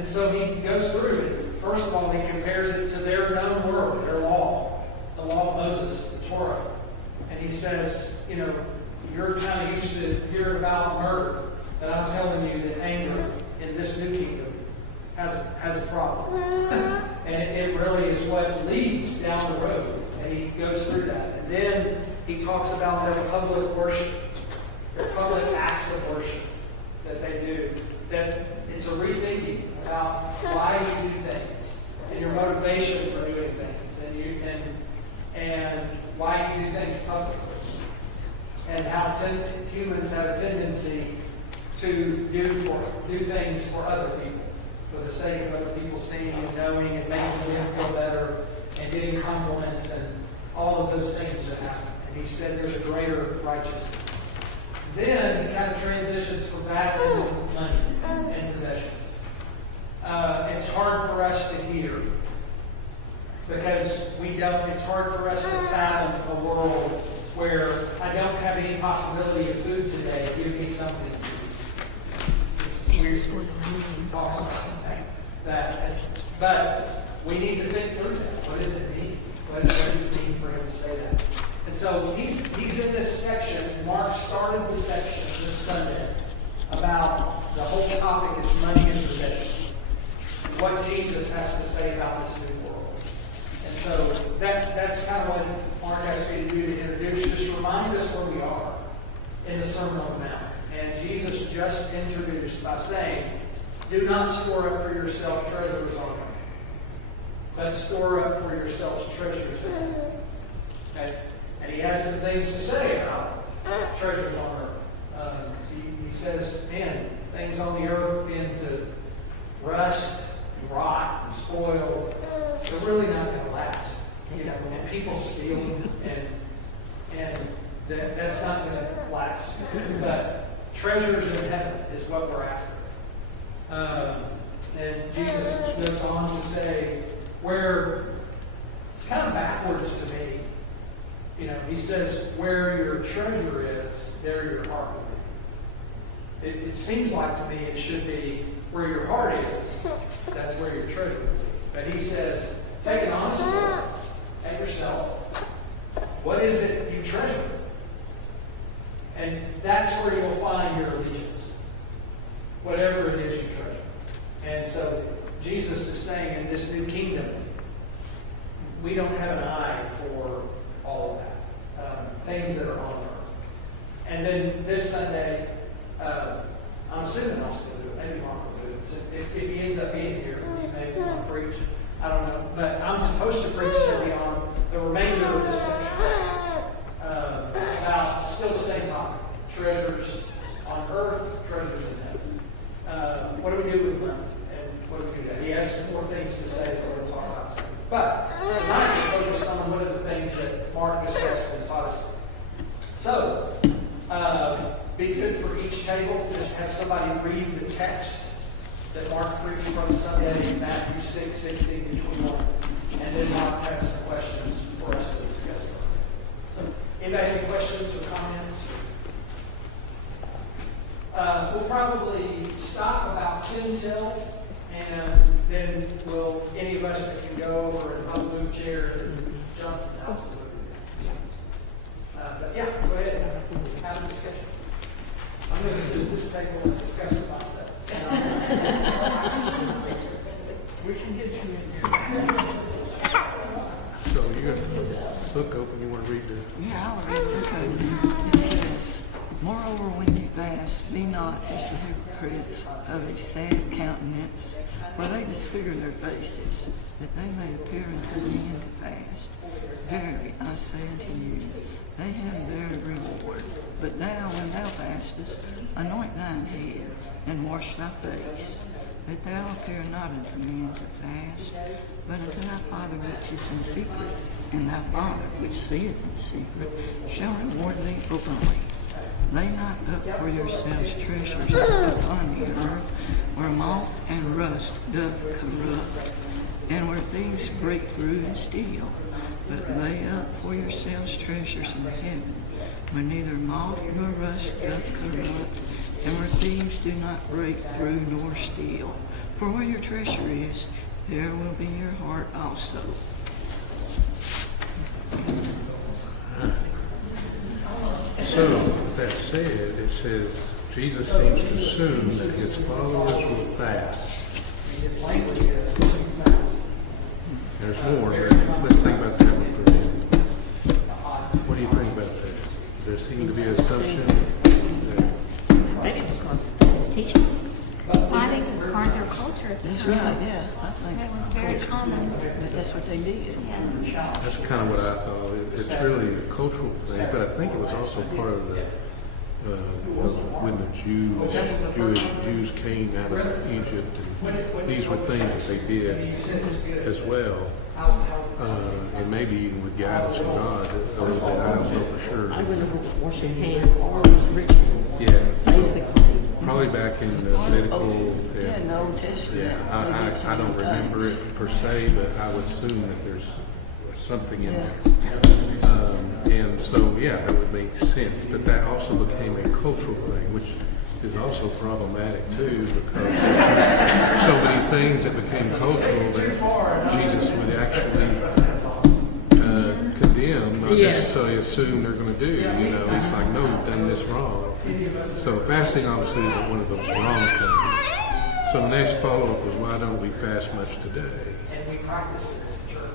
And so he goes through it. First of all, he compares it to their known world, their law, the law of Moses, the Torah. And he says, you're kind of used to hearing about murder, but I'm telling you that anger in this new kingdom has a problem. And it really is what leads down the road. And he goes through that. And then he talks about their public worship, their public acts of worship that they do. That it's a rethinking about why you do things and your motivation for doing things and why you do things publicly. And how humans have a tendency to do things for other people, for the sake of other people seeing and knowing and making them feel better and getting compliments and all of those things that happen. And he said there's a greater righteousness. Then he kind of transitions from that into money and possessions. It's hard for us to hear because it's hard for us to fathom a world where I don't have any possibility of food today. Give me something. It's weird to talk about that. But we need to think through that. What does it mean? What does it mean for him to say that? And so he's in this section. Mark started the section this Sunday about the whole topic is money and possession. What Jesus has to say about this new world. And so that's kind of what Mark asked me to do to introduce. Just remind us where we are in the Sermon on the Mount. And Jesus just introduced by saying, do not store up for yourself treasures on earth, but store up for yourselves treasures in heaven. Okay? And he has some things to say about treasures on earth. He says, man, things on the earth tend to rust and rot and spoil. They're really not going to last. And people steal them, and that's not going to last. But treasures in heaven is what we're after. And Jesus goes on to say, where it's kind of backwards to me. He says, where your treasure is, there your heart will be. It seems like to me it should be where your heart is, that's where your treasure will be. But he says, take an honest look at yourself. What is it you treasure? And that's where you'll find your allegiance. Whatever it is you treasure. And so Jesus is saying in this new kingdom, we don't have an eye for all of that. Things that are on earth. And then this Sunday, I'm assuming I'll still do it. Maybe Mark will do it. So if he ends up being here, he may want to preach. I don't know. But I'm supposed to preach today on the remainder of this section. About still the same topic. Treasures on earth, treasures in heaven. What do we do with money? And what do we do that? He has some more things to say that we're going to talk about soon. But tonight we're focused on one of the things that Mark discussed and taught us. So, be good for each table. Just have somebody read the text that Mark preached from Sunday, Matthew 6, 16 to 21. And then Mark has some questions for us to discuss. So, anybody have any questions or comments? We'll probably stop about 10 till, and then any of us that can go over and I'll move chair to Johnson's house will do that. But yeah, go ahead and have a discussion. I'm going to sit at this table and discuss with myself. We can get you in here. So you got the book open, you want to read the... Yeah, I'll read the book. It says, moreover, when you fast, be not as the hypocrites of a sad countenance, for they disfigure their faces, that they may appear unto men to fast. Verily, I say unto you, they have their reward. But thou, when thou fastest, anoint thine head, and wash thy face, that thou appear not unto men to fast, but unto thy Father which is in secret, and thy Father which seeth in secret shall reward thee openly. Lay not up for yourselves treasures upon the earth, where moth and rust doth corrupt, and where thieves break through and steal. But lay up for yourselves treasures in heaven, where neither moth nor rust doth corrupt, and where thieves do not break through nor steal. For where your treasure is, there will be your heart also. So, that said, it says, Jesus seems to assume that his followers will fast. His language is fast. There's more, but let's think about that one for a minute. What do you think about that? Does there seem to be an assumption that Maybe because it's teaching. Well, I think it's part of their culture at the That's time. right, yeah. I think It was very common. but that's what they did. that's kind of what I thought. It's really a cultural thing, but I think it was also part of the when the Jews came out of Egypt, and these were things that they did as well, and maybe even with guidance from God a little bit. I don't know for sure. I remember washing hands, all those rituals. Yeah, Basically. probably back in the medical. Yeah, in the Old Testament. Yeah, they did some I don't things. remember it per se, but I would assume that there's something in Yeah. there. And so, yeah, that would make sense. But that also became a cultural thing, which is also problematic too, because there's so many things that became cultural that Jesus would actually condemn, not Yes. necessarily assume they're going to do. You know, it's like, no, you've done this wrong. So fasting obviously is one of those wrong things. So the next follow-up was, why don't we fast much today? And we practice it as a church.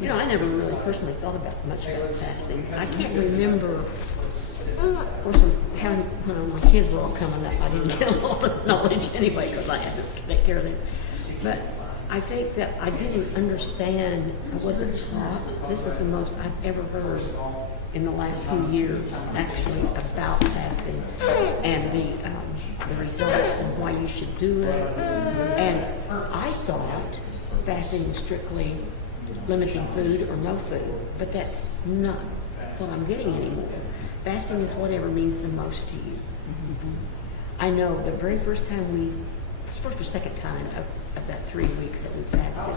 You know, I never really personally thought about much about fasting. I can't remember, of course, when my kids were all coming up, I didn't get a lot of knowledge anyway because I had to take care of them. But I think that I didn't understand, I wasn't taught. This is the most I've ever heard in the last few years, actually, about fasting and the results and why you should do it. And I thought fasting was strictly limiting food or no food, but that's not what I'm getting anymore. Fasting is whatever means the most to you. I know the very first time first or second time of about 3 weeks that we fasted.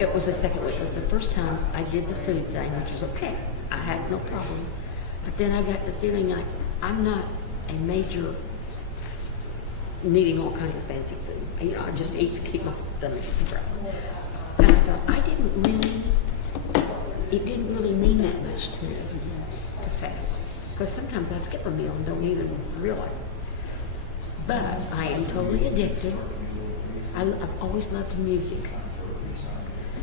It was the second week. It was the first time I did the food thing, which was okay. I had no problem. But then I got the feeling like I'm not a major needing all kinds of fancy food. You know, I just eat to keep my stomach dry. And I thought, it didn't really mean that much to me to fast. Because sometimes I skip a meal and don't even realize it. But I am totally addicted. I've always loved music.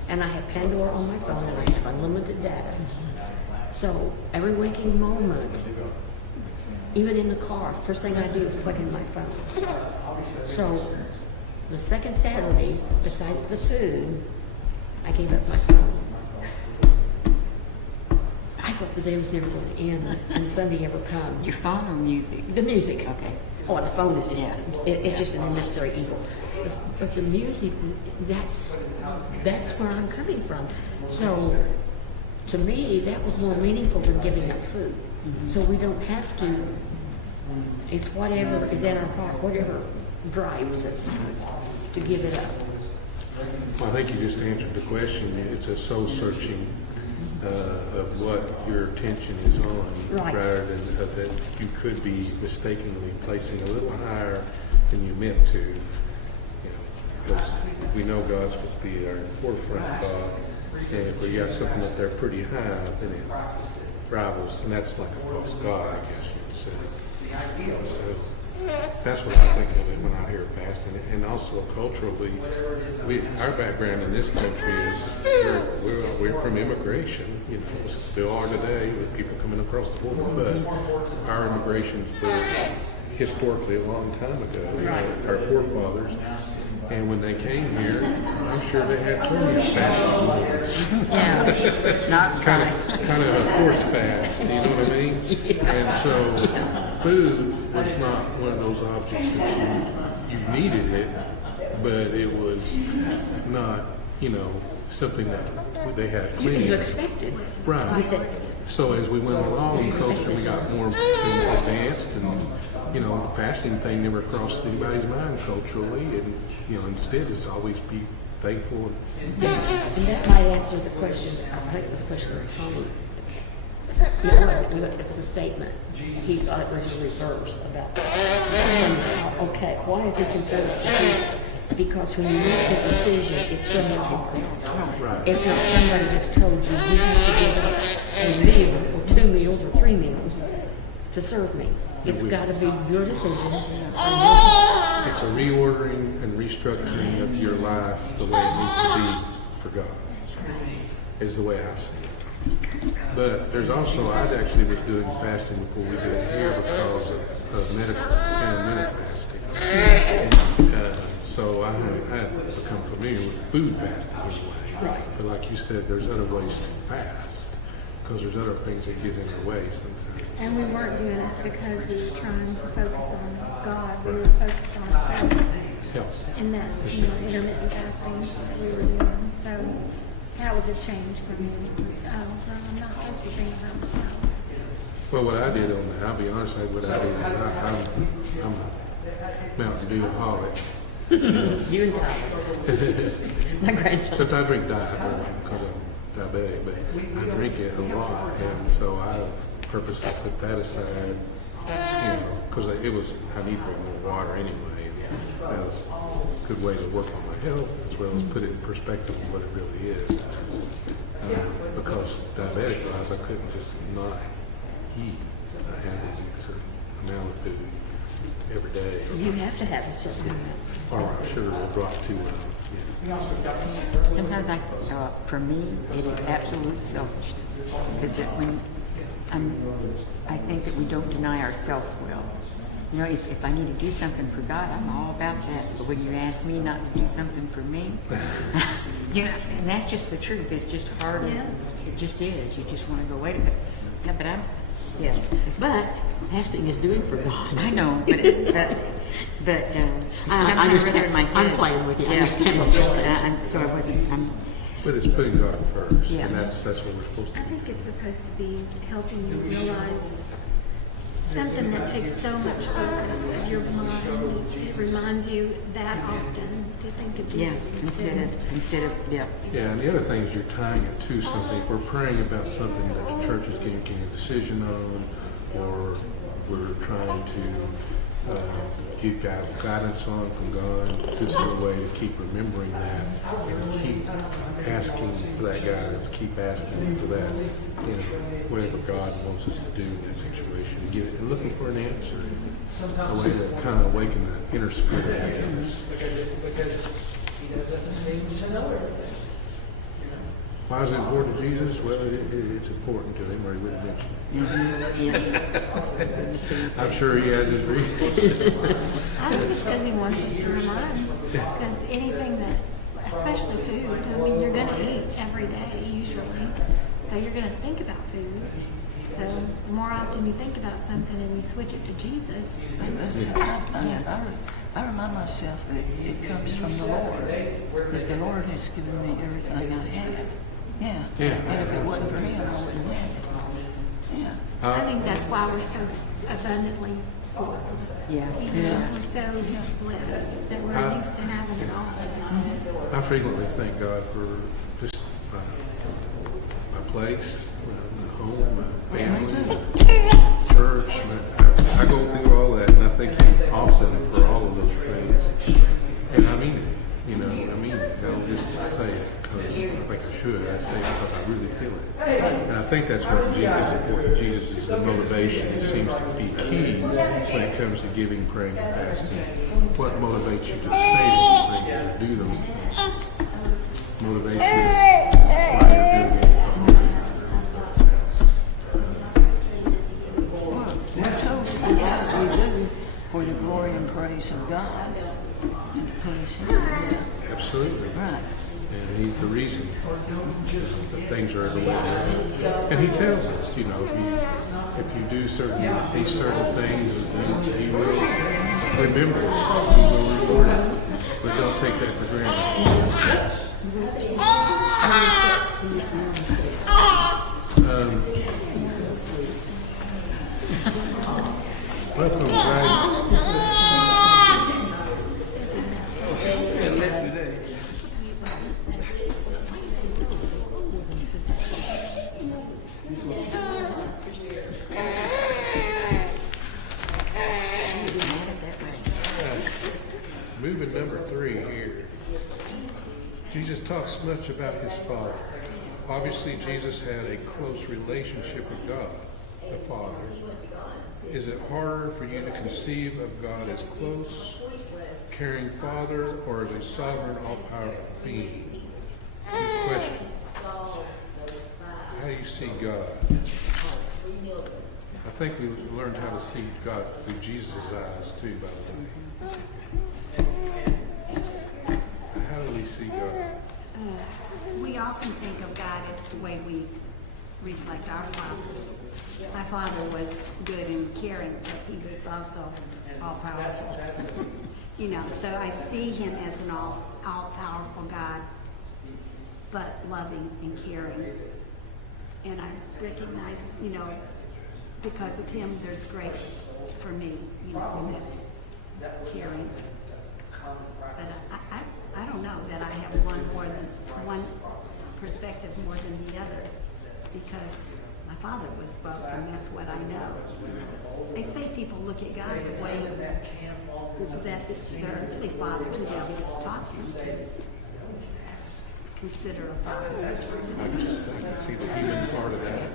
And I have Pandora on my phone and I have unlimited data. So every waking moment, even in the car, first thing I do is plug in my phone. So the second Saturday, besides the food, I gave up my phone. I thought the day was never going to end and Sunday ever come. Your phone or music? The music. Okay. Oh, the phone is just, Yeah. it's just an unnecessary evil. But the music, that's where I'm coming from. So to me, that was more meaningful than giving up food. So we don't have to, it's whatever is in our heart, whatever drives us to give it up. Well, I think you just answered the question. It's a soul searching of what your attention is on, Right. rather than that you could be mistakenly placing a little higher than you meant to. You know, because we know God's supposed to be our forefront thought, and if we got something up there pretty high, then it rivals, and that's like a false god, I guess you'd say. So that's what I think of it when I hear fasting, and also culturally, our background in this country is we're from immigration, you know, still are today with people coming across the border, but our immigration was historically a long time ago, you know, our forefathers, and when they came here, I'm sure they had plenty of fasting moments. Yeah, not kind fine. of a forced fast, you know what I mean? And so food was not one of those objects that you needed it, but it was not, you know, something that they had It plenty was of. expected. Right. You said, So as we went along, culture we got more advanced, and you know, the fasting thing never crossed anybody's mind culturally, and you know, instead it's always be thankful and and that might answer the question, I think it was a question of Tommy. It was a statement. He thought it was a reverse about that. Okay, why is this important to Jesus? Because when you make the decision, it's from your heart. Right. It's not somebody that's told you have to give up a meal or 2 meals or 3 meals to serve me. It's got to be your decision. It's a reordering and restructuring of your life the way it needs to be for God, is the way I see it. But there's also, I actually was doing fasting before we did it here because of intermittent fasting. And, so I had become familiar with food fasting anyway. But like you said, there's other ways to fast because there's other things that get in the way sometimes. And we weren't doing it because we were trying to focus on God. We were focused on self Yeah. in that, intermittent fasting that we were doing. So that was a change for me. It was, well, I'm not supposed to be thinking about myself. Well, what I did on that, I'll be honest with you, what I did is I'm a Mountain Dew-aholic. You and Tyler. My grandson. Except I drink diet version because I'm diabetic, but I drink it a lot, and so I purposely put that aside, because I need to drink more water anyway, and that was a good way to work on my health as well as put it in perspective of what it really is. Because diabetic-wise, I couldn't just not eat. I had to eat a certain amount of food every day. You have to have a certain amount. Or our sugar will drop too low. Sometimes for me, it is absolute selfishness. Because I think that we don't deny ourselves well. If I need to do something for God, I'm all about that. But when you ask me not to do something for me, and that's just the truth. It's just harder. Yeah. It just is. You just want to go, wait a minute. Yeah, but But fasting is doing for God. I know, but I something understand. rather in my head. I'm playing with you. I Yeah, understand it's what you're just, saying. I'm But it's putting God first, Yeah. and that's what we're supposed to I do. think it's supposed to be helping you realize something that takes so much focus of your mind. It reminds you that often to think of yeah, Jesus instead of Yeah, and the other thing is you're tying it to something. If we're praying about something that the church is making a decision on, or we're trying to get guidance on from God, this is a way to keep remembering that and keep asking for that guidance, keep asking for that, whatever God wants us to do in that situation, get it, and looking for an answer, a way to kind of awaken the inner spirit, I guess. Because he doesn't seem to know everything. Why is it important to Jesus? Well, it's important to him, or he wouldn't mention it. I'm sure he has his reasons. I think it's because he wants us to remind. Because anything that, especially food, you're going to eat every day usually. So you're going to think about food. So the more often you think about something and you switch it to Jesus. I remind myself that it comes from the Lord. That the Lord has given me everything I have. Yeah. And if it wasn't for him, I wouldn't have it. Yeah. I think that's why we're so abundantly spoiled. yeah. We're so blessed that we're used to having it all. I frequently thank God for just my place, my home, my family, church. I go through all that, and I thank Him often for all of those things. And I mean it. I mean it. I don't just say it because I think I should. I say it because I really feel it. And I think that's what is important. Jesus is the motivation. It seems to be key when it comes to giving, praying, and fasting. What motivates you to say those things and do those things? Motivation is why you're doing it. We're told to do what we do for the glory and praise of God and to please Him. Absolutely. Right. And He's the reason that things are the way they are. And He tells us, if you do these certain things, He will remember it. He will reward it. But don't take that for granted. Welcome, guys. moving number 3 here. Jesus talks much about his Father. Obviously, Jesus had a close relationship with God, the Father. Is it harder for you to conceive of God as close, caring Father, or as a sovereign, all-powerful being? Good question. How do you see God? I think we learned how to see God through Jesus' eyes too, by the way. How do we see God? We often think of God as the way we reflect our fathers. My father was good and caring, but he was also all powerful. You know, so I see him as an all powerful God, but loving and caring. And I recognize, you know, because of him, there's grace for me, you know, in this caring. But I don't know that I have one perspective more than the other, because my father was both, and that's what I know. They say people look at God the way that their earthly fathers have taught them to consider a father. I can see the human part of that.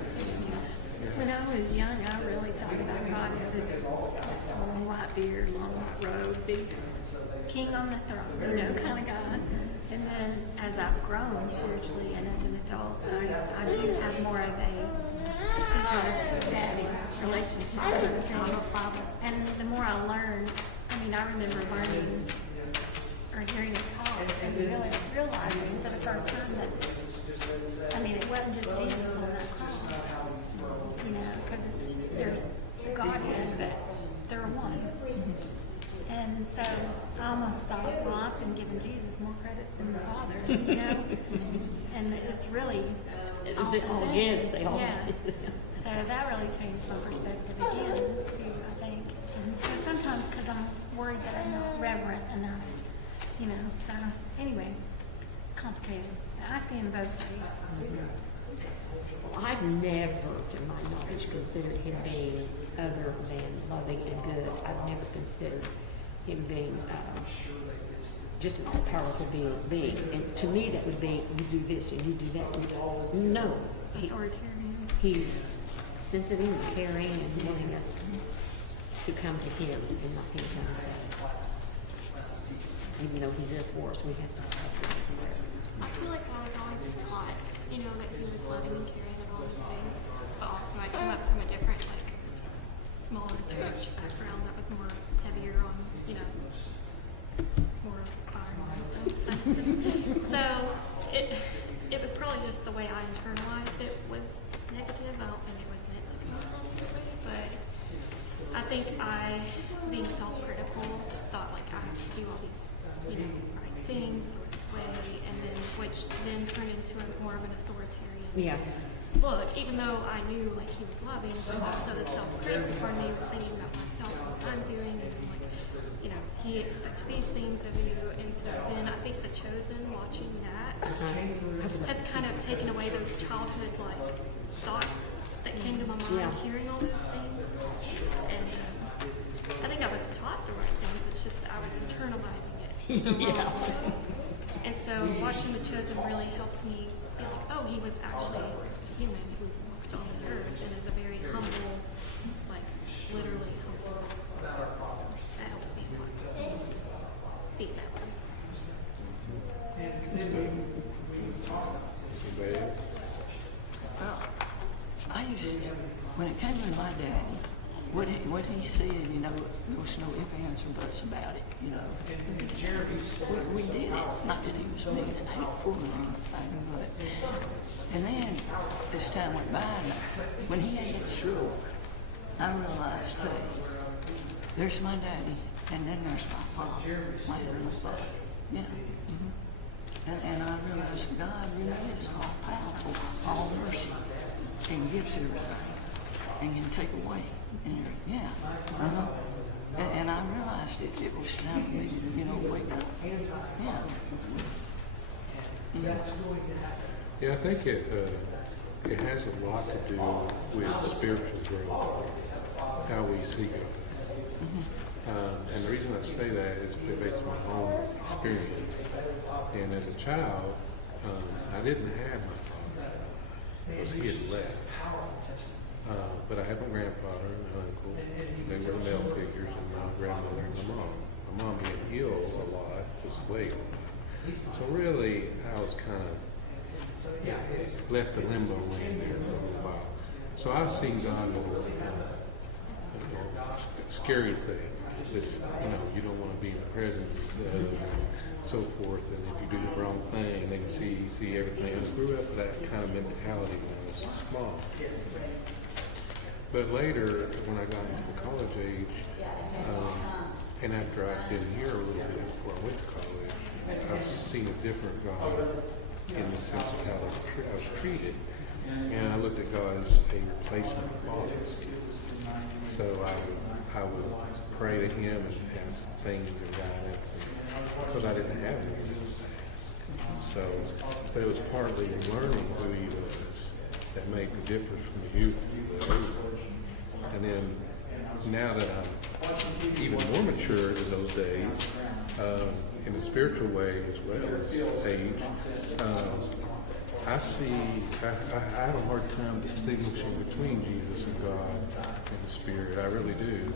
When I was young, I really thought about God as this long white beard, long white robe, big king on the throne, you know, kind of God. And then as I've grown spiritually and as an adult, I do have more of a sort of daddy relationship with a father. And the more I learn, I mean, I remember learning or hearing it taught and really realizing for the first time that, I mean, it wasn't just Jesus on that cross, you know, because there's the Godhead, but they're one. And so I almost thought, well, I've been giving Jesus more credit than the Father, you know? And it's really all the same. Again, they all Yeah. So that really changed my perspective again, too, I think. And so sometimes because I'm worried that I'm not reverent enough, you know. So anyway, it's complicated. I see in both ways. Well, I've never, to my knowledge, considered him being other than loving and good. I've never considered him being just a powerful being. And to me, that would be, you do this and you do that. No. Authoritarian. He's sensitive and caring and wanting us to come to him and not him come to us. Even though he's there for us, we have to recognize him there. I feel like I was always taught, you know, that he was loving and caring and all those things. But also I come up from a different, like, smaller church background that was more heavier on, you know, more firearm and stuff. So it was probably just the way I internalized it was negative. I don't think it was meant to come across that way. But I think being self-critical, thought like I have to do all these, you know, right things the right way, and then which then turned into more of an authoritarian Yes. look, even though I knew like he was loving, but also the self-critical part of me was thinking about myself and what I'm doing, and I'm like, you know, he expects these things of you, and so then I think The Chosen, watching that, has kind of taken away those childhood like thoughts that came to my mind, Yeah. hearing all those things, and I think I was taught the right things. It's just I was internalizing it. Yeah. And so watching The Chosen really helped me be like, oh, he was actually a human who walked on the earth and is a very humble, like literally humble. That helped me a lot. See it that way. Anybody else? Well, I used to, when it came to my daddy, what he said, you know, there was no ifs, ands, or buts about it, you know. We did it. Not that he was mean and hateful or anything, but. And then, as time went by, when he had that stroke, I realized, hey, there's my daddy, and then there's my father, my heavenly father. Yeah. And I realized God really is all powerful, all mercy, and gives everything, and can take away. And yeah, and I realized it was time for me to, you know, wake up. Yeah. Yeah, I think it has a lot to do with spiritual growth, how we see God. And the reason I I say that is based on my own experience. And as a child, I didn't have my father because he had left. But I had my grandfather and my uncle. They were the male figures, and my grandmother and my mom. My mom being ill a lot, was way ill. So really, I was kind of left the limbo land there for a little while. So I've seen God as a scary thing. This, you don't want to be in the presence, so forth. And if you do the wrong thing, they can see everything. I grew up with that kind of mentality when I was small. But later, when I got into the college age, and after I'd been here a little bit before I went to college, I've seen a different God in the sense of how I was treated. And I looked at God as a replacement father. So I would pray to Him and ask things and guidance, because I didn't have anything to ask. So, but it was partly learning who He was that made the difference from the youth to the age. And then now that I'm even more mature in those days, in a spiritual way as well as age, I have a hard time distinguishing between Jesus and God and the Spirit. I really do.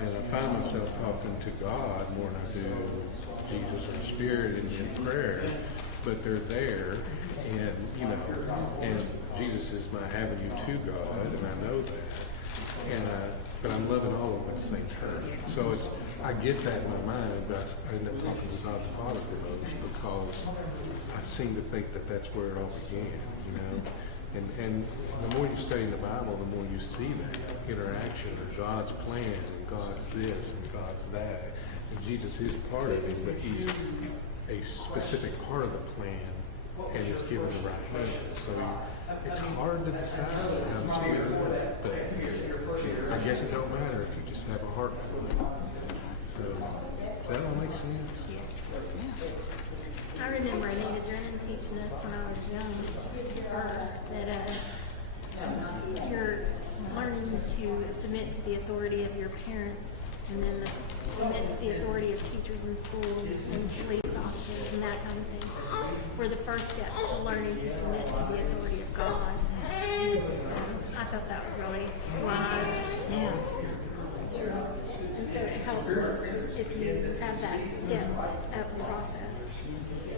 And I find myself talking to God more than I do Jesus or the Spirit in prayer. But they're there, and and Jesus is my avenue to God, and I know that. But I'm loving all of them at the same time. So I get that in my mind, but I end up talking to God the Father for those, because I seem to think that that's where it all began, And the more you study the Bible, the more you see that interaction of God's plan and God's this and God's that. And Jesus is part of it, but He's a specific part of the plan and is given the right hand. So it's hard to decide how to sweet it up, but I guess it don't matter if you just have a heart for it. So does that all make sense? I remember Anita Drennan teaching us when I was young that you're learning to submit to the authority of your parents, and then submit to the authority of teachers in schools and police officers and that kind of thing were the first steps to learning to submit to the authority of God. I thought that was really wise. Yeah. And so it helps if you have that stepped up process.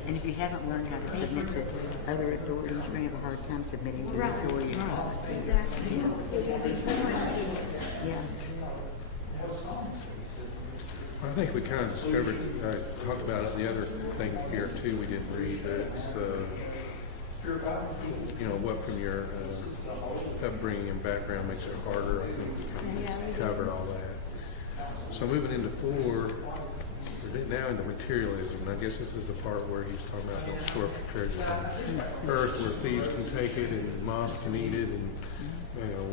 And if you haven't learned how to submit to other authorities, you're going to have a hard time submitting to the authority of God. Exactly. It will be foreign to you. Yeah. I think we kind of discovered, talked about it, the other thing here too we didn't read, that's, what from your upbringing and background makes it harder. I think we covered all that. So moving into 4, we're now into materialism, and I guess this is the part where he's talking about don't store up your treasures on earth where thieves can take it and moths can eat it and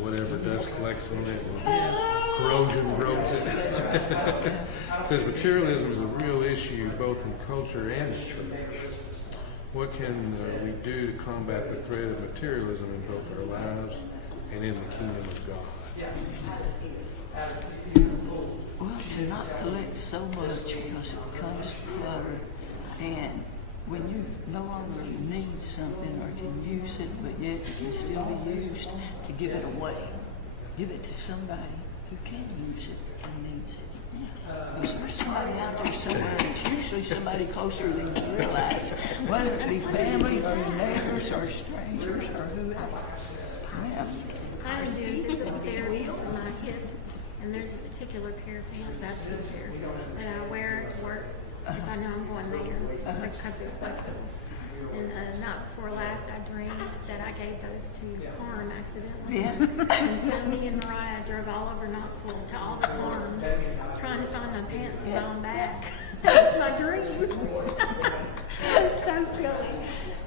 whatever dust collects on it and corrosion grows it. It says materialism is a real issue both in culture and the church. What can we do to combat the threat of materialism in both our lives and in the kingdom of God? Well, to not collect so much because it becomes clutter, and when you no longer need something or can use it, but yet it can still be used, to give it away. Give it to somebody who can use it and needs it. Because there's somebody out there somewhere, and it's usually somebody closer than you realize, whether it be family or your neighbors or strangers or whoever. Yeah. I do physical therapy for my hip, and there's a particular pair of pants, I have 2 pair, that I wear to work if I know I'm going there, because they're flexible. And not before last, I dreamed that I gave those to Carm accidentally. Yeah. And so me and Mariah drove all over Knoxville to all the Carms, trying to find my pants and buy them back. That was my dream. It was so silly.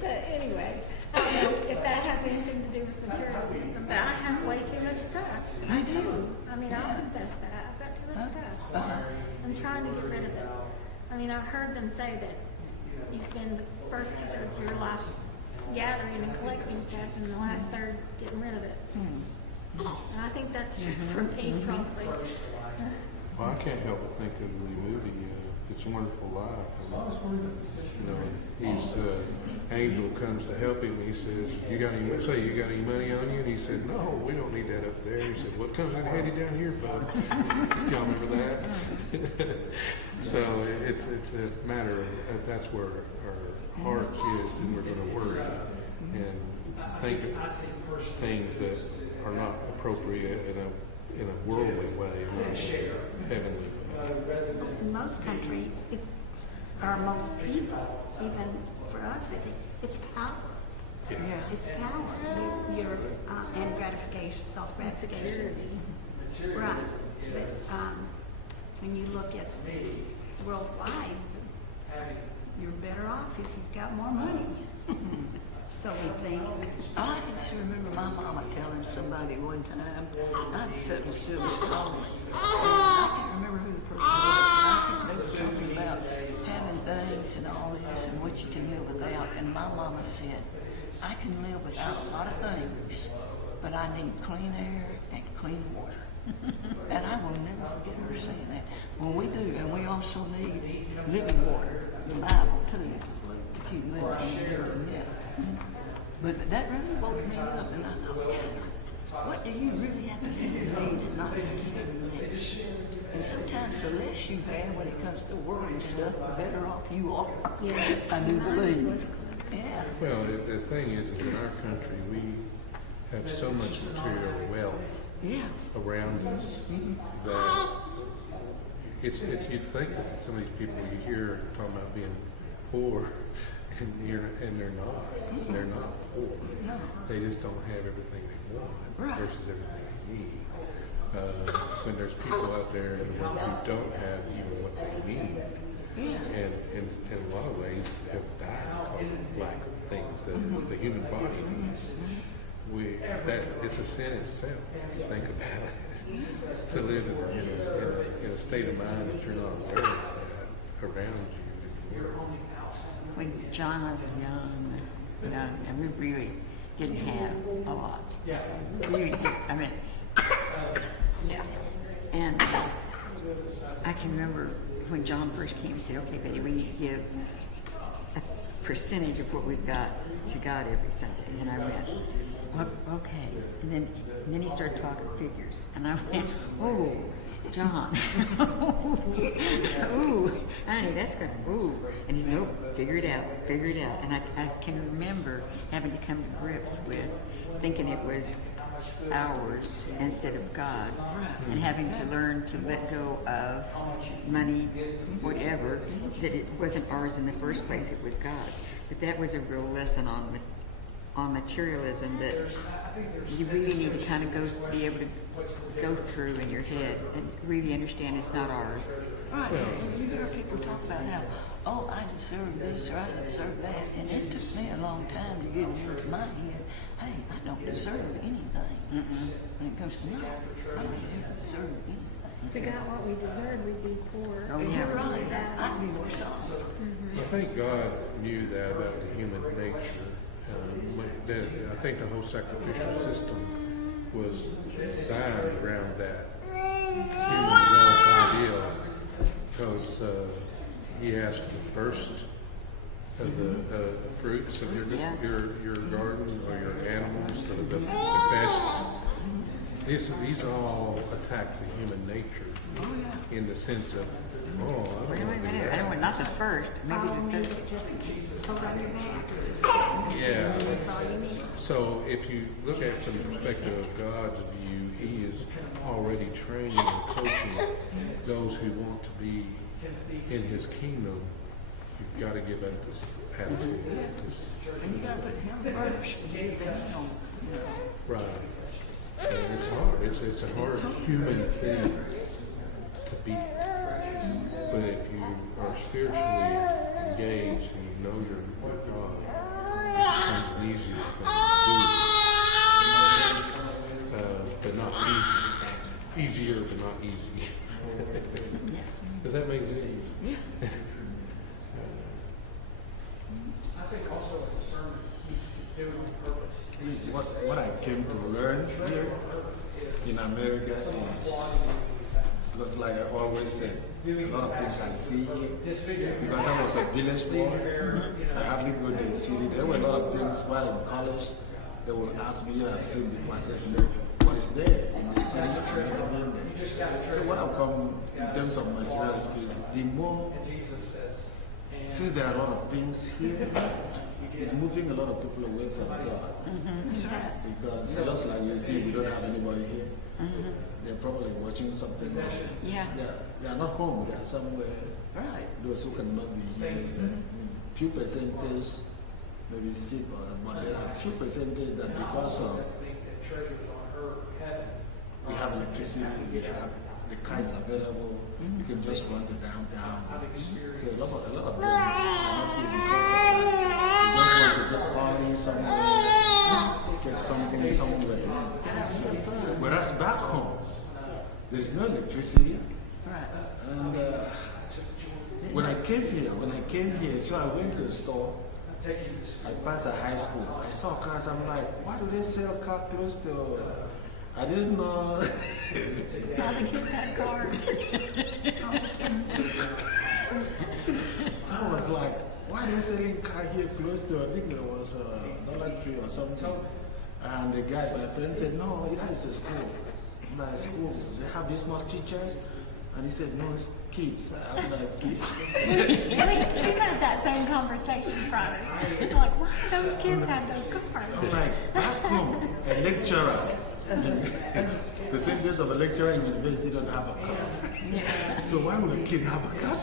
But anyway, I don't know if that has anything to do with materialism, but I have way too much stuff. I do. I mean, I'll confess that. I've got too much stuff. I'm trying to get rid of it. I mean, I've heard them say that you spend the first 2/3 of your life gathering and collecting stuff, and the last third getting rid of it. And I think that's true for me, probably. Well, I can't help but think of the movie It's a Wonderful Life. You know, he's Angel comes to help him. He says, "You got any money on you?" And he said, "No, we don't need that up there." He said, "What comes in handy down here, bud?" Do y'all remember that? So it's a matter of if that's where our hearts is, then we're going to worry and think of things that are not appropriate in a worldly way, not a heavenly way. In most countries, or most people, even for us, it's power. Yeah. It's power. Your and gratification, self-gratification. Right. But when you look at worldwide, you're better off if you've got more money. So we think. I can just remember my mama telling somebody one time, I was sitting still with calling. I can't remember who the person was, but I think they were talking about having things and all this and what you can live without. And my mama said, I can live without a lot of things, but I need clean air and clean water. And I will never forget her saying that. Well, we do, and we also need living water, the Bible too, to keep living. Yeah. But that really woke me up, and I thought, what do you really have to need and not need? And sometimes the less you have when it comes to worldly stuff, the better off you are. Yeah. I do believe. Yeah. Well, the thing is in our country, we have so much material wealth Yeah. around us that it's you'd think that some of these people you hear talking about being poor, and they're not. They're not poor. No. They just don't have everything they want Right. versus everything they need. When there's people out there in the world who don't have even what they need, Yeah. and in a lot of ways have died because of lack of things that the human body needs. It's a sin itself, if you think about it, to live in a state of mind that you're not aware of that around you. When John was young, and we really didn't have a lot. We really did. I mean, yeah. And I can remember when John first came and said, "Okay, Betty, we need to give a percentage of what we've got to God every Sunday." And I went, "Well, okay." And then he started talking figures, and I went, "Oh, John, ooh, honey, that's good, ooh." And he's, "Nope, figure it out." And I can remember having to come to grips with thinking it was ours instead of God's, and having to learn to let go of money, whatever, that it wasn't ours in the first place, it was God's. But that was a real lesson on materialism that you really need to kind of be able to go through in your head and really understand it's not ours. Right. You hear people talk about how, oh, I deserve this or I deserve that. And it took me a long time to get it into my head, hey, I don't deserve anything. When it comes to money, I don't deserve anything. If we got what we deserved, we'd be poor. Oh, And yeah. you're right. I'd be worse off. I think God knew that about the human nature. I think the whole sacrificial system was designed around that human wealth ideal, because he asked for the first of the fruits of your garden or your animals, or the best. These all attack the human nature in the sense of, I don't want to do I don't want, not the first, maybe All the need third. it just hold on your back. Yeah. That's all you need. So if you look at it from the perspective of God's view, he is already training and coaching those who want to be in his kingdom. You've got to give up this attitude. And you gotta put him first. Right. And it's hard. It's a hard human thing to beat. But if you are spiritually engaged and you know you're with God, it becomes an easier thing to do. But not easy. Easier, but not easy. Does that make sense? Yeah. I think also a discernment needs to do it on purpose. What I came to learn here in America is Because like I always said, a lot of things I see here, because I was a village boy, I hardly go to the city. There were a lot of things while in college, they would ask me, I've seen before. I said, no, what is there in the city? I've never been there. So what I've come in terms of material space, the more, since there are a lot of things here, it's moving a lot of people away from God. Because just like you see, we don't have anybody here. They're probably watching something. Yeah. They are not home. They are somewhere. Right. Those who cannot be here. Few percentage maybe sick, but there are few percentage that because of we have electricity, we have the cars available, you can just run to downtown. So a lot of them are not here because of that. They just want to get party somewhere, get something somewhere. So, whereas back home, there's no electricity. Right. And when I came here, so I went to a store. I passed a high school. I saw cars. I'm like, why do they sell car close to? I didn't know. All the kids had cars. All the kids. So I was like, why are they selling car here close to? I think there was a Dollar Tree or something. And the guy, my friend, said, no, that is a school. My school, they have this much teachers. And he said, no, it's kids. I'm like, kids. We've had that same conversation prior. Like, why do those kids have those cars? I'm like, back home, a lecturer. The same days of a lecturer in university don't have a car. So why would a kid have a car?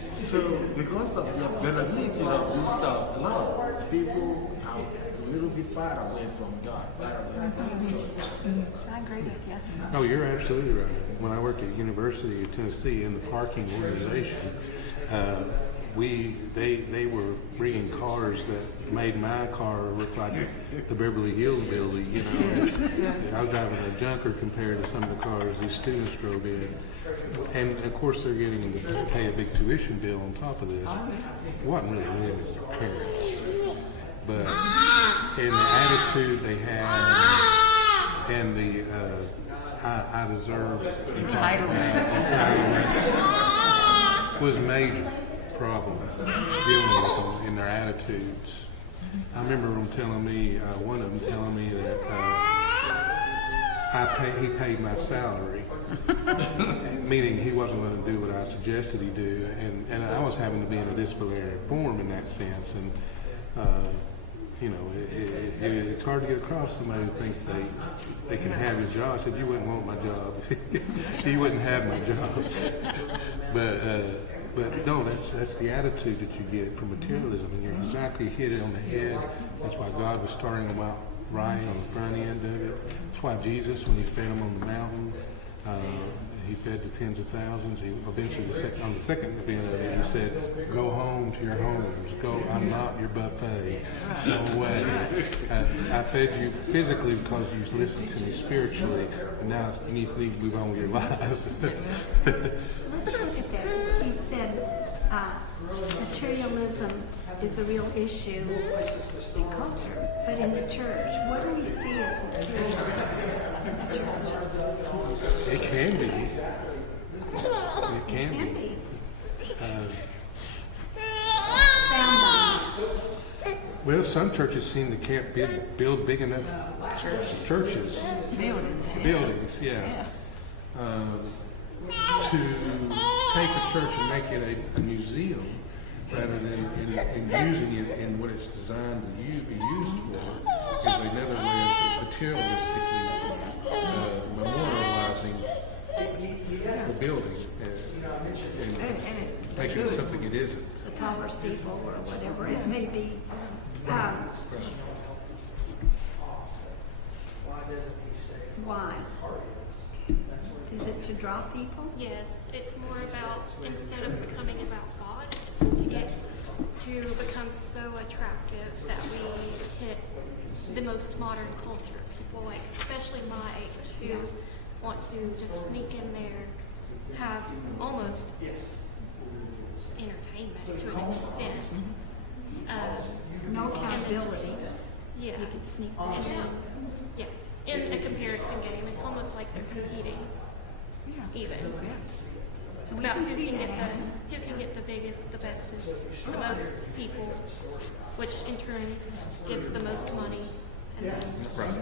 So because of the availability of this stuff, a lot of people are a little bit far away from God, far away from the church. I agree with you. Oh, you're absolutely right. When I worked at University of Tennessee in the parking organization, they were bringing cars that made my car look like the Beverly Hills building. You know, I was driving a junker compared to some of the cars these students drove in, and of course they're getting to pay a big tuition bill on top of this. It wasn't really them, it's their parents, but and the attitude they had, and the I deserve entitlement was major problem dealing with them in their attitudes. I remember them telling me, one of them telling me that he paid my salary, meaning he wasn't going to do what I suggested he do, and I was having to be in a disciplinary form in that sense, and you know, it's hard to get across somebody who thinks they can have your job. I said, you wouldn't want my job. You wouldn't have my job. But no, that's the attitude that you get from materialism, and you're exactly hit it on the head. That's why God was starting them out right on the front end of it. That's why Jesus, when he fed them on the mountain, he fed the tens of thousands. He eventually, on the second event of it, he said, "Go home to your homes. Go. I'm not your buffet. Go away. I fed you physically because you listened to me spiritually, and now you need to move on with your lives." Let's look at that. He said materialism is a real issue in culture, but in the church, what do we see as materialism in the church? It can be. It can Can be. be. Well, some churches seem to can't build big enough churches. Buildings, yeah. To take a church and make it a museum rather than in using it in what it's designed to be used for is another way of materialistically memorializing the building and making it something it isn't. A taller steeple or whatever it may be. Why? Is it to draw people? Yes, it's more about, instead of becoming about God, it's to become so attractive that we hit the most modern culture. People like, especially my age, who want to just sneak in there, have almost entertainment to an extent. No accountability. Yeah. You can sneak And in. then, yeah, in a comparison game, it's almost like they're competing Yeah. even. Yeah. About can who see can that get happen. who can get the biggest, the bestest, the most people, which in turn gives the most money, and then Right.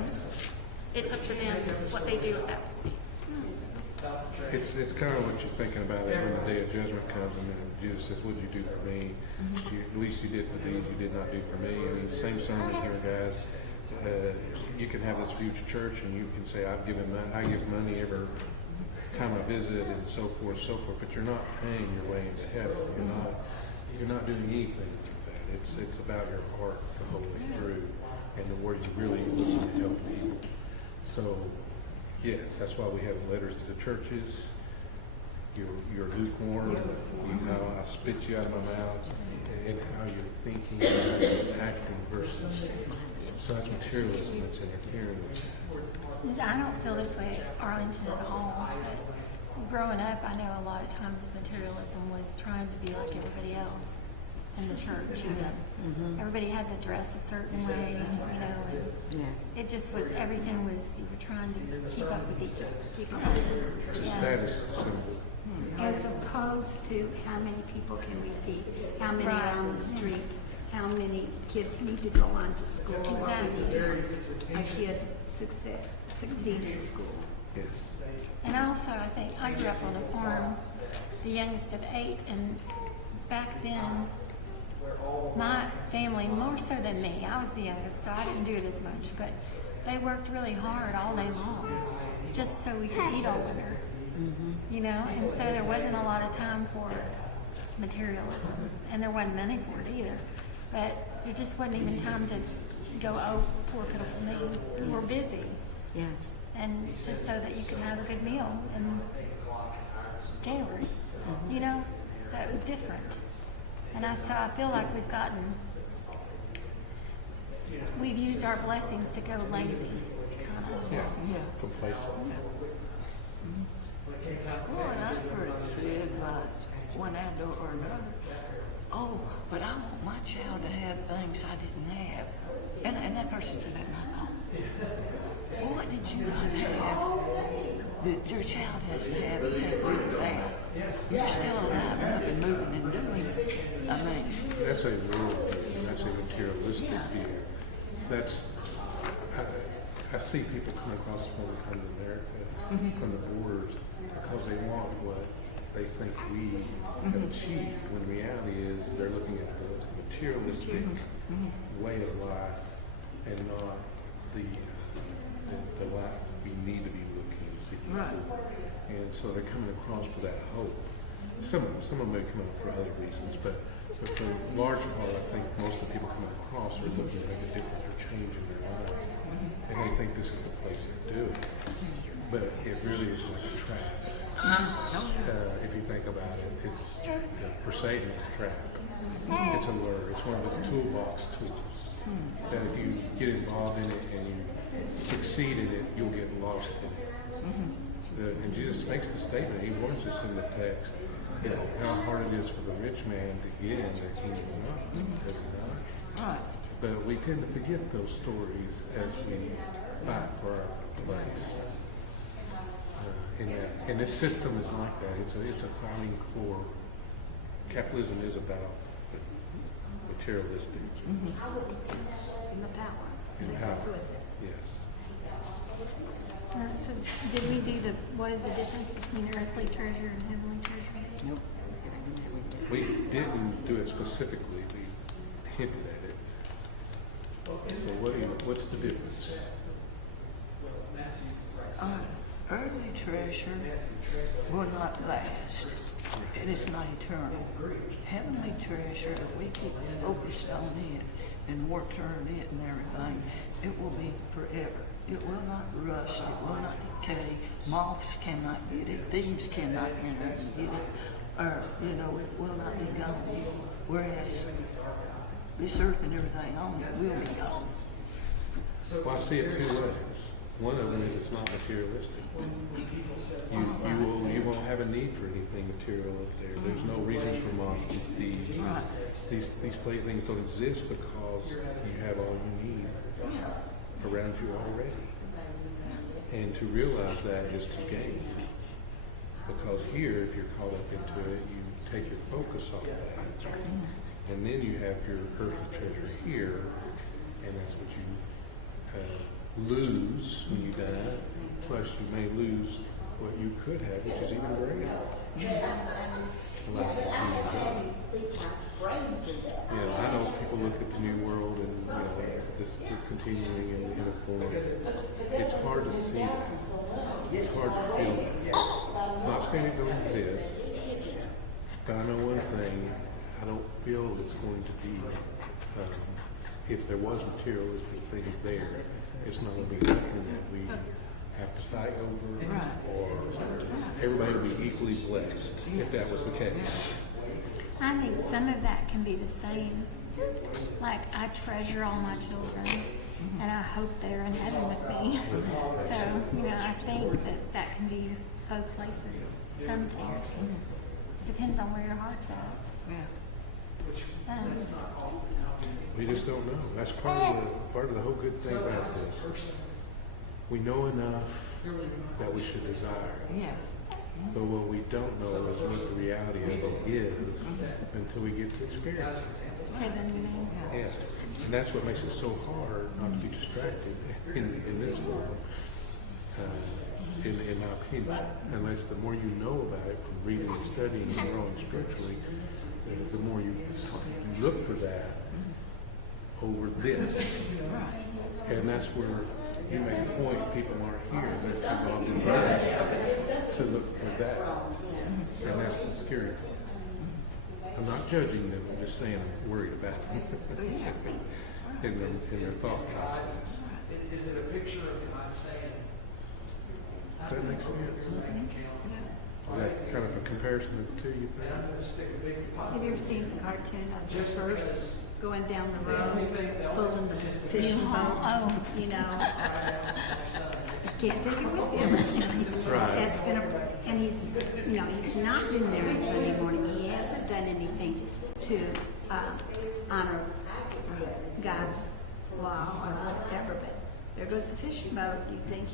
it's up to them what they do with that. It's kind of what you're thinking about it when the day of judgment comes and then Jesus says, "What did you do for me? At least you did for these, you did not do for me." And in the same sermon here, guys, you can have this huge church and you can say, I give money every time I visit and so forth, but you're not paying your way into heaven. You're not doing anything like that. It's about your heart the whole way through and where you really looking to help people. So, yes, that's why we have letters to the churches. You're lukewarm. I spit you out of my mouth. And how you're thinking, how you're acting versus. So that's materialism that's interfering with that. I don't feel this way at Arlington at all. But growing up, I know a lot of times materialism was trying to be like everybody else in the church. You know? Everybody had to dress a certain way, you know, and Yeah. it just was, everything was, you were trying to keep up with each other. It's a status symbol. As opposed to how many people can we feed, how many Right. are on the streets, how many kids need to go on to school. Exactly. A kid succeed in school. Yes. And also, I think I grew up on a farm, the youngest of 8, and back then, my family, more so than me, I was the youngest, so I didn't do it as much, but they worked really hard all day long, just so we could eat all winter. You know, and so there wasn't a lot of time for materialism, and there wasn't money for it either. But there just wasn't even time to go, oh, poor pitiful me. We were busy, Yeah. and just so that you could have a good meal in January, you know. So it was different, and I feel like we've used our blessings to go lazy, kind of. Yeah. Yeah. Complacent. Well, and I've heard it said by one adult or another, oh, but I want my child to have things I didn't have. And that person said that, and I thought, well, what did you not have that your child has to have and can't live without? You're still alive and up and moving and doing it. I mean, That's a materialistic Yeah. view. I see people come across when they come to America from the borders because they want what they think we have achieved, when the reality is they're looking at the materialistic way of life and not the life we need to be looking and seeking Right. for. And so they're coming across for that hope. Some of them may come out for other reasons, but for the large part, I think most of the people coming across are looking to make a difference or change in their life. And they think this is the place to do it. But it really is like a trap. If you think about it, for Satan, it's a trap. It's a lure. It's one of his toolbox tools. That if you get involved in it and you succeed in it, you'll get lost in it. And Jesus makes the statement. He warns us in the text, how hard it is for the rich man to get in the kingdom of God. Does he not? right. But we tend to forget those stories as we fight for our place. And this system is like that. It's a fighting for. Capitalism is about materialistic And the power. and that goes power. with it. Yes. It says, did we do what is the difference between earthly treasure and heavenly treasure? Nope. We didn't do it specifically. We hinted at it. So what's the difference? Earthly treasure will not last. It is not eternal. Heavenly treasure, if we keep focused on it and work on it and everything, it will be forever. It will not rust. It will not decay. Moths cannot get it. Thieves cannot enter and get it. Or, it will not be gone. Whereas this earth and everything on it will be gone. Well, I see it two ways. One of them is it's not materialistic. You won't have a need for anything material up there. There's no reasons for moths and thieves. These playthings don't exist because you have all you need around you already. And to realize that is to gain. Because here, if you're caught up into it, you take your focus off that. And then you have your earthly treasure here, and that's what you lose when you die. Plus, you may lose what you could have, which is even greater. Like the kingdom of God. I know people look at the New World and this continuing in a form. It's hard to see that. It's hard to feel that. I'm not saying it don't exist, but I know one thing. I don't feel it's going to be. If there was materialistic things there, it's not going to be nothing that we have to fight over, or everybody would be equally blessed if that was the case. I think some of that can be the same. Like, I treasure all my children, and I hope they're in heaven with me. So, I think that can be both places. Some things. Depends on where your heart's at. We just don't know. That's part of the whole good thing about this. We know enough that we should desire it. Yeah. But what we don't know is what the reality of it is until we get to experience it. Heaven, Yeah. And that's what makes it so hard not to be distracted in this world, in my opinion. Unless the more you know about it from reading and studying and growing spiritually, the more you look for that over this. And that's where you make a point, people aren't here, they're too involved in this to look for that. And that's the scary part. I'm not judging them, I'm just saying I'm worried about them in their thought process. Is it a picture of God saying, Does that make sense? Is that kind of a comparison of the two, you think? Have you ever seen the cartoon of the first going down the road, pulling the fishing boat? Oh. You can't take it with him. Right. That's been and he's not been there on Sunday morning. He hasn't done anything to honor God's law or whatever. But there goes the fishing boat. You think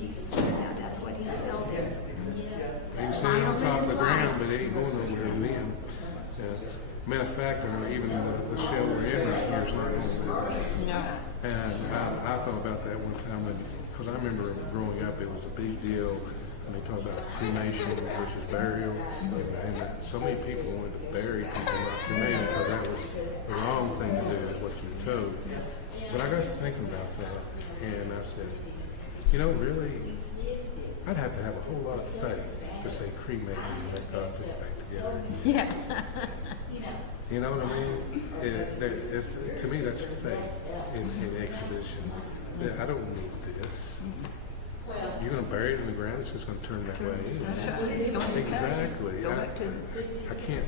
that's what he's held as. You can see it on top of the ground, but it ain't going nowhere then. Matter of fact, even the shell we're in right here is not going to No. And I thought about that one time, because I remember growing up, it was a big deal when they talked about cremation versus burial. And so many people wanted to bury people, not cremate them, because that was the wrong thing to do, is what you were told. But I got to thinking about that, and I said, really, I'd have to have a whole lot of faith to say cremate me and let God put it back together. Yeah. You know what I mean? To me, that's faith in exhibition. I don't need this. You're going to bury it in the ground, it's just going to turn that way. That's right. It's going to Exactly. go back to I can't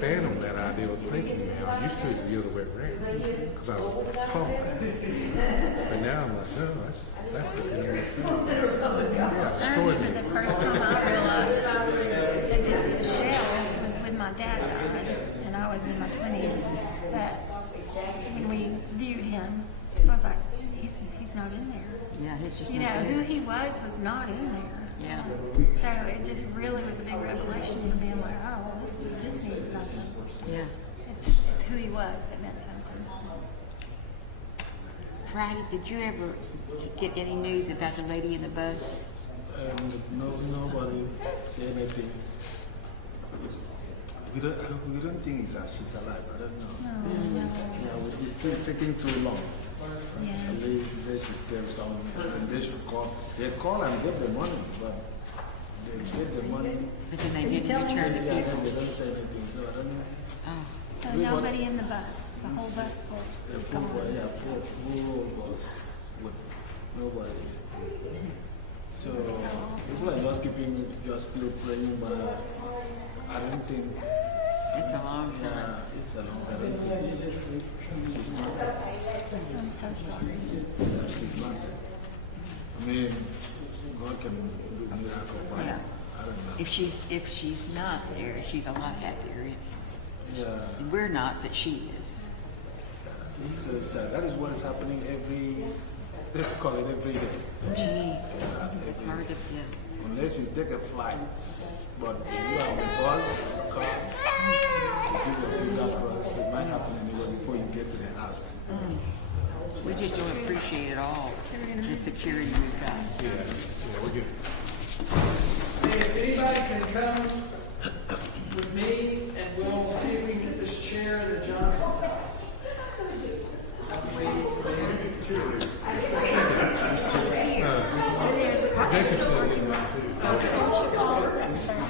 fathom that idea of thinking now. I used to the other way around because I was taught. But now I'm like, no, that's the enemy of faith. Yeah, destroy me. The first time I realized that this is a shell was when my dad died, and I was in my 20s. That when we viewed him, I was like, he's not in there. Yeah, it's just You not know, there. who he was not in there. Yeah. So it just really was a big revelation for me. I'm like, oh, well, this means nothing. Yeah. It's who he was that meant something. Friday, did you ever get any news about the lady in the bus? Nobody say anything. We don't think she's alive. I don't know. Yeah, it's still taking too long. At least they should tell someone, and they should call. They call and get the money, but they get the money. But then they didn't return the Yeah, people. then they don't say anything. So I don't know. Oh. So nobody in the bus. The whole bus full The is full gone. full bus with nobody. So people are just still praying, but I don't think. It's a long time. Yeah, it's a long time. I don't think she's not. I'm so sorry. Yeah, she's not. I mean, God can do miracle, but Yeah. I don't know. If she's not there, she's a lot happier. Yeah, We're not, but she is. it's so sad. That is what is happening let's call it every day. Gee, Yeah, it's hard to. Yeah. unless you take a flight. But if you have a bus, car, if you do that cross, it might happen anywhere before you get to the house. We just don't appreciate at all the security we've got. Yeah, we're good. Hey, if anybody can come with me, and we'll see if we can get this chair in the Johnson's house. Jacob's still in there too. That's